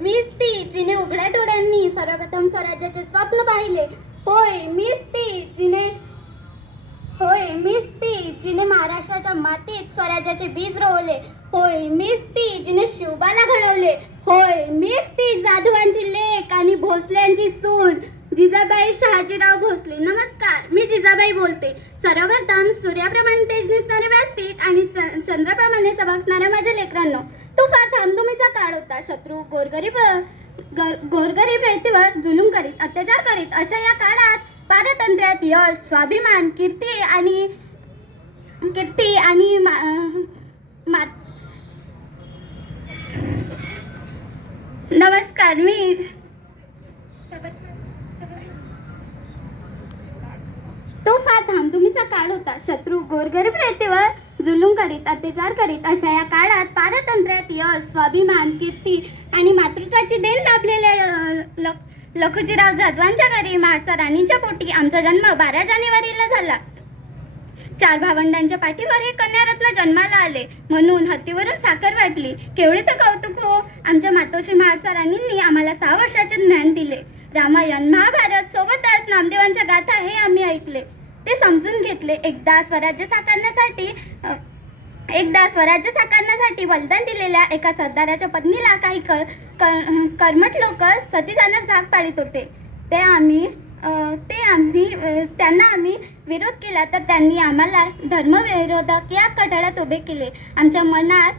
मीच ती जिने उघड्या डोळ्यांनी सर्वप्रथम स्वराज्याचे स्वप्न पाहिले. मीच ती जिने महाराष्ट्राच्या मातीत स्वराज्याचे बीज रोवले. मीच ती जिने शिवबाला घडवले. मीच ती जाधवांची लेक आणि भोसल्यांची सून, जिजाबाई शहाजीराव भोसले. नमस्कार, मी जिजाबाई बोलते. सर्वप्रथम सूर्याप्रमाणे तेज दिसणारे व्यासपीठ आणि चंद्राप्रमाणे चमकणाऱ्या माझ्या लेकरांनो, तो फार धामधुमीचा काळ होता. शत्रू गोरगरीब रयतेवर जुलूम करीत, अत्याचार करीत. अशा या काळात पारतंत्र्यात यश, स्वाभिमान, कीर्ती आणि नमस्कार, तो फार धामधुमीचा काळ होता. शत्रू गोरगरीब रयतेवर जुलूम करीत, अत्याचार करीत. अशा या काळात पारतंत्र्यात यश, स्वाभिमान, कीर्ती आणि मातृत्वाची देण लाभलेल्या लखुजीराव जाधवांच्या घरी म्हाळसा राणींच्या पोटी आमचा जन्म 12 जानेवारीला झाला. 4 भावंडांच्या पाठीवर हे कन्यारत्न जन्माला आले म्हणून हत्तीवरून साखर वाटली. केवढे तर कौतुक हो! आमच्या मातोश्री म्हाळसा राणींनी आम्हाला 6 वर्षाचे ज्ञान दिले. रामायण, महाभारत सोबतच नामदेवांच्या गाथा हे आम्ही ऐकले, ते समजून घेतले. एकदा स्वराज्य साकारण्यासाठी बलिदान दिलेल्या एका सरदाराच्या पत्नीला काही कर्मठ लोक सती जाण्यास भाग पाडित होते. त्यांना आम्ही विरोध केला तर त्यांनी आम्हाला धर्मविरोधक या कठड्यात उभे केले. आमच्या मनात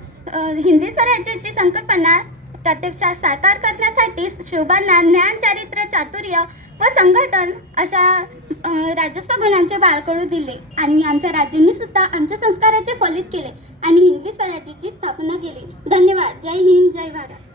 हिंदवी स्वराज्याची संकल्पना प्रत्यक्षात साकार करण्यासाठी शिवबांना ज्ञान, चारित्र्य, चातुर्य व संघटन अशा राजस्व गुणांचे बाळकडू दिले आणि आमच्या राज्यांनी सुद्धा आमच्या संस्काराचे फलित केले आणि हिंदवी स्वराज्याची स्थापना केली. धन्यवाद. जय हिंद, जय भारत.